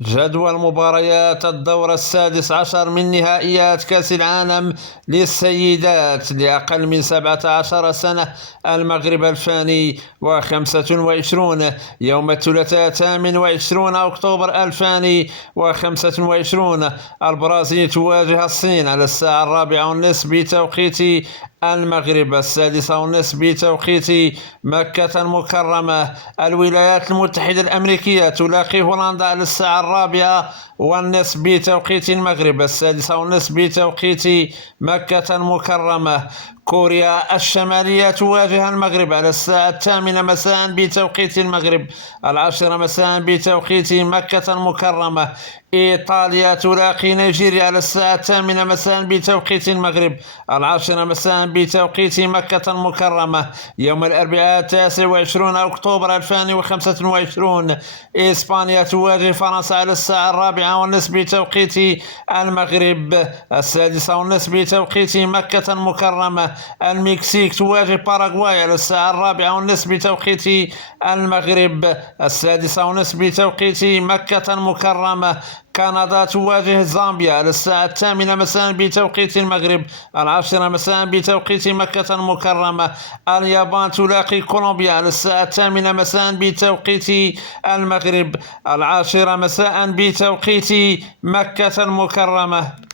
جدول مباريات الدور السادس عشر من نهائيات كأس العالم للسيدات لأقل من 17 سنة. المغرب 2025 يوم الثلاثاء 28 أكتوبر 2025. البرازيل تواجه الصين على الساعة 4:30 بتوقيت المغرب، 6:30 بتوقيت مكة المكرمة. الولايات المتحدة الأمريكية تلاقي هولندا على الساعة 4:30 بتوقيت المغرب، 6:30 بتوقيت مكة المكرمة. كوريا الشمالية تواجه المغرب على الساعة 8 مساء بتوقيت المغرب، 10 مساء بتوقيت مكة المكرمة. إيطاليا تلاقي نيجيريا على الساعة 8 مساء بتوقيت المغرب، 10 مساء بتوقيت مكة المكرمة. يوم الأربعاء 29 أكتوبر 2025 إسبانيا تواجه فرنسا على الساعة 4:30 بتوقيت المغرب، 6:30 بتوقيت مكة المكرمة. المكسيك تواجه باراغواي على الساعة 4:30 بتوقيت المغرب، 6:30 بتوقيت مكة المكرمة. كندا تواجه زامبيا على الساعة 8 مساء بتوقيت المغرب، 10 مساء بتوقيت مكة المكرمة. اليابان تلاقي كولومبيا على الساعة 8 مساء بتوقيت المغرب، 10 مساء بتوقيت مكة المكرمة.